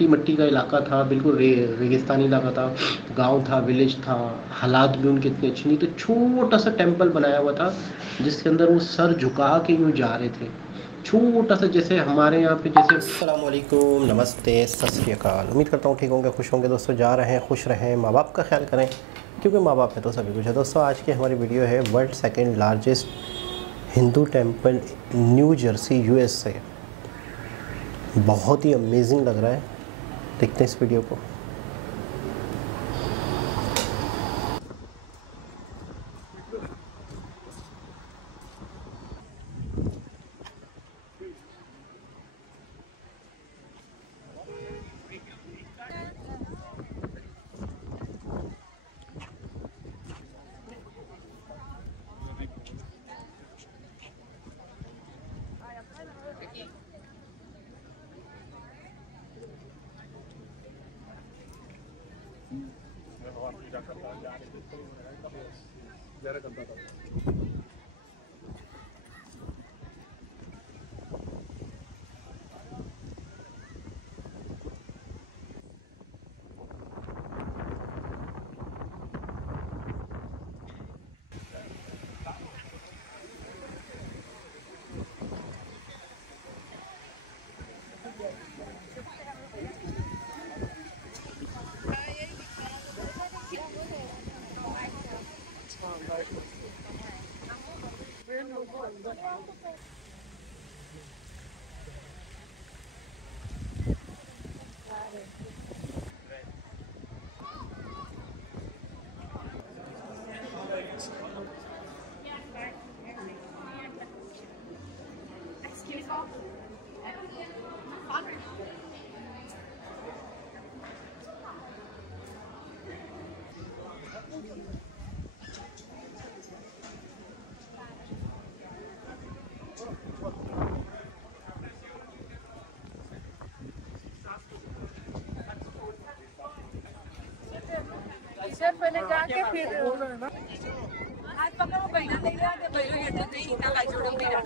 मिट्टी मिट्टी का इलाका था, बिल्कुल रेगिस्तानी इलाका था, गांव था, विलेज था। हालात भी उनके इतने अच्छे नहीं, तो छोटा सा टेम्पल बनाया हुआ था जिसके अंदर वो सर झुका के यूँ जा रहे थे। छोटा सा, जैसे हमारे यहाँ पे जैसे। अस्सलाम वालेकुम, नमस्ते, सत श्री अकाल। उम्मीद करता हूँ ठीक होंगे, खुश होंगे दोस्तों। जा रहे हैं, खुश रहें, माँ बाप का ख्याल करें, क्योंकि माँ बाप है तो सभी कुछ है। दोस्तों आज की हमारी वीडियो है world second largest Hindu temple, new Jersey, USA। बहुत ही अमेजिंग लग रहा है, देखते हैं इस वीडियो को। पहले जाके फिर हाथ पकड़ो, बहना ले जाके बहनो ये तो नहीं ना का जोड़ो मेरा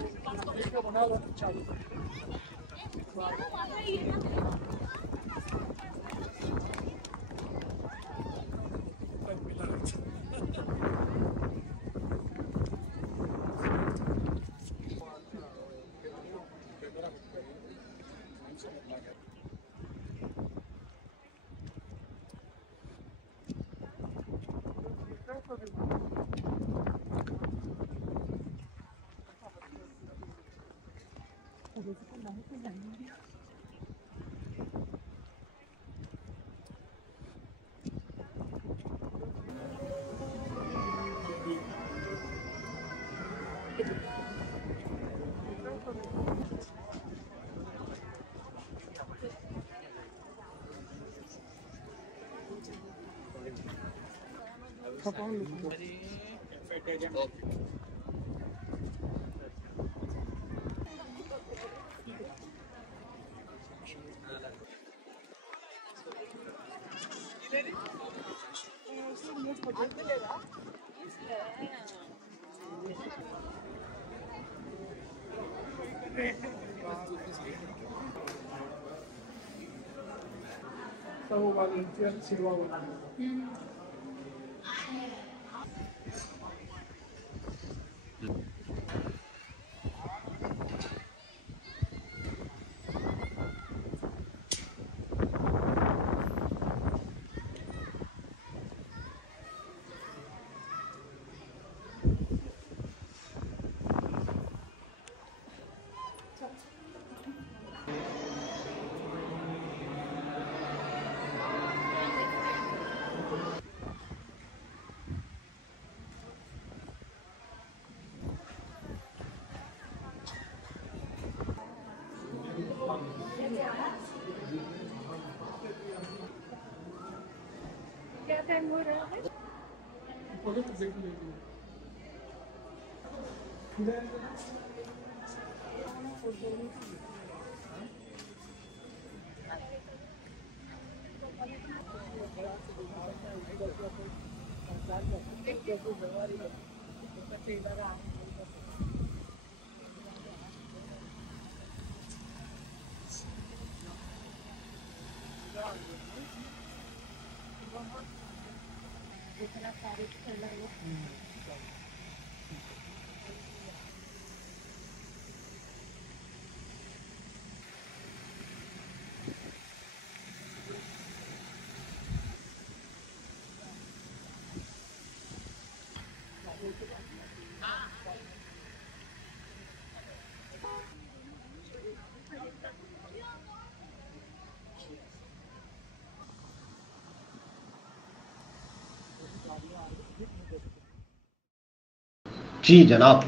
क्या टाइम हो रहा है? इतना सारे कलर वो जी जनाब,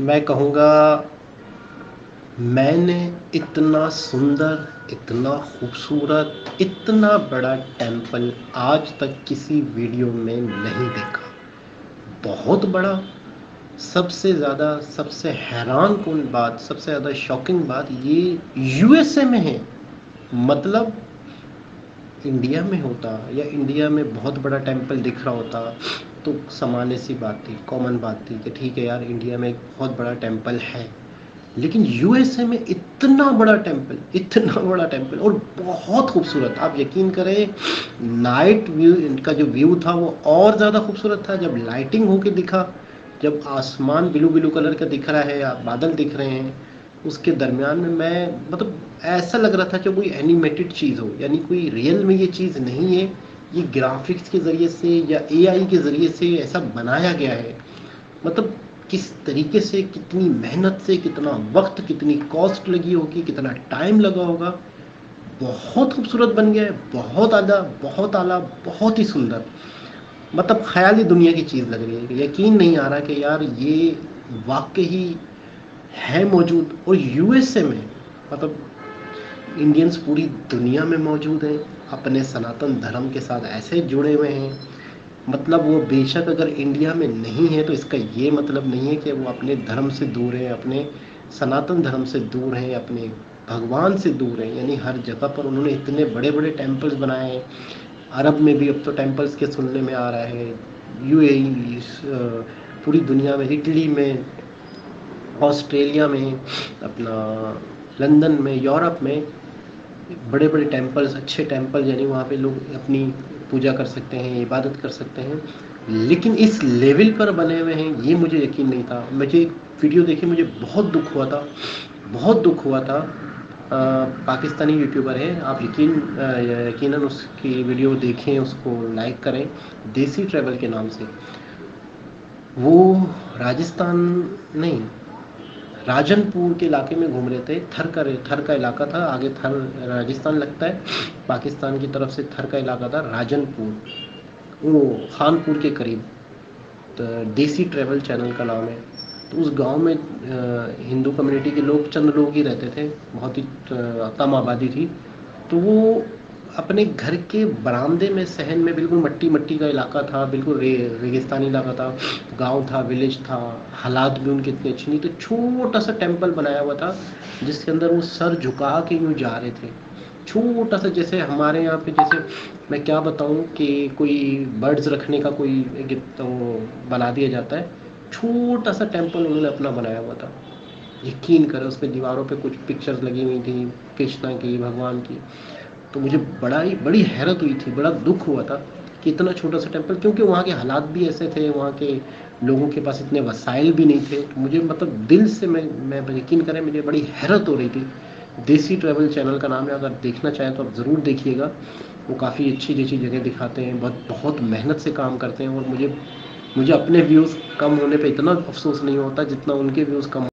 मैं कहूँगा मैंने इतना सुंदर, इतना खूबसूरत, इतना बड़ा टेम्पल आज तक किसी वीडियो में नहीं देखा। बहुत बड़ा, सबसे ज़्यादा, सबसे हैरान कौन बात, सबसे ज़्यादा शॉकिंग बात ये यूएसए में है। मतलब इंडिया में होता या इंडिया में बहुत बड़ा टेम्पल दिख रहा होता तो सामान्य सी बात थी, कॉमन बात थी कि ठीक है यार, इंडिया में एक बहुत बड़ा टेम्पल है। लेकिन यूएसए में इतना बड़ा टेम्पल, इतना बड़ा टेम्पल और बहुत खूबसूरत। आप यकीन करें, नाइट व्यू, इनका जो व्यू था वो और ज़्यादा खूबसूरत था। जब लाइटिंग होके दिखा, जब आसमान ब्लू ब्लू कलर का दिख रहा है या बादल दिख रहे हैं, उसके दरमियान में मैं मतलब ऐसा लग रहा था कि कोई एनिमेटेड चीज़ हो, यानी कोई रियल में ये चीज़ नहीं है, ये ग्राफिक्स के ज़रिए से या एआई के ज़रिए से ऐसा बनाया गया है। मतलब किस तरीके से, कितनी मेहनत से, कितना वक्त, कितनी कॉस्ट लगी होगी, कितना टाइम लगा होगा। बहुत खूबसूरत बन गया है, बहुत आला, बहुत आला, बहुत ही सुंदर। मतलब ख्याली दुनिया की चीज़ लग रही है। यकीन नहीं आ रहा कि यार ये वाकई है मौजूद। और यूएसए में मतलब इंडियंस पूरी दुनिया में मौजूद हैं, अपने सनातन धर्म के साथ ऐसे जुड़े हुए हैं। मतलब वो बेशक अगर इंडिया में नहीं है तो इसका ये मतलब नहीं है कि वो अपने धर्म से दूर हैं, अपने सनातन धर्म से दूर हैं, अपने भगवान से दूर हैं। यानी हर जगह पर उन्होंने इतने बड़े बड़े टेम्पल्स बनाए हैं। अरब में भी अब तो टेम्पल्स के सुनने में आ रहा है, यूएई, पूरी दुनिया में, इटली में, ऑस्ट्रेलिया में, अपना लंदन में, यूरोप में बड़े बड़े टेम्पल्स, अच्छे टेम्पल, यानी वहाँ पे लोग अपनी पूजा कर सकते हैं, इबादत कर सकते हैं। लेकिन इस लेवल पर बने हुए हैं ये मुझे यकीन नहीं था। मुझे एक वीडियो देखी, मुझे बहुत दुख हुआ था, बहुत दुख हुआ था। पाकिस्तानी यूट्यूबर है, आप यकीनन उसकी वीडियो देखें, उसको लाइक करें, देसी ट्रैवल के नाम से। वो राजस्थान नहीं, राजनपुर के इलाके में घूम रहे थे। थर का इलाका था, आगे थर राजस्थान लगता है, पाकिस्तान की तरफ से थर का इलाका था, राजनपुर, वो खानपुर के करीब। तो देसी ट्रैवल चैनल का नाम है। तो उस गांव में हिंदू कम्युनिटी के लोग, चंद लोग ही रहते थे, बहुत ही कम आबादी थी। तो वो अपने घर के बरामदे में, सहन में, बिल्कुल मट्टी मट्टी का इलाका था, बिल्कुल रेगिस्तानी इलाका था, गांव था, विलेज था। हालात भी उनके इतने अच्छे नहीं, तो छोटा सा टेम्पल बनाया हुआ था जिसके अंदर वो सर झुका के यूँ जा रहे थे। छोटा सा, जैसे हमारे यहाँ पे, जैसे मैं क्या बताऊँ कि कोई बर्ड्स रखने का कोई एक तो बना दिया जाता है, छोटा सा टेम्पल उन्होंने अपना बनाया हुआ था। यकीन करें, उस पर दीवारों पे कुछ पिक्चर्स लगी हुई थी कृष्णा की, भगवान की। तो मुझे बड़ी हैरत हुई थी, बड़ा दुख हुआ था कि इतना छोटा सा टेम्पल, क्योंकि वहाँ के हालात भी ऐसे थे, वहाँ के लोगों के पास इतने वसाइल भी नहीं थे। तो मुझे मतलब दिल से, मैं यकीन करें, मुझे बड़ी हैरत हो रही थी। देसी ट्रैवल चैनल का नाम है, अगर देखना चाहें तो आप ज़रूर देखिएगा। वो काफ़ी अच्छी अच्छी जगह दिखाते हैं, बहुत बहुत मेहनत से काम करते हैं। और मुझे अपने व्यूज़ कम होने पे इतना अफसोस नहीं होता जितना उनके व्यूज़ कम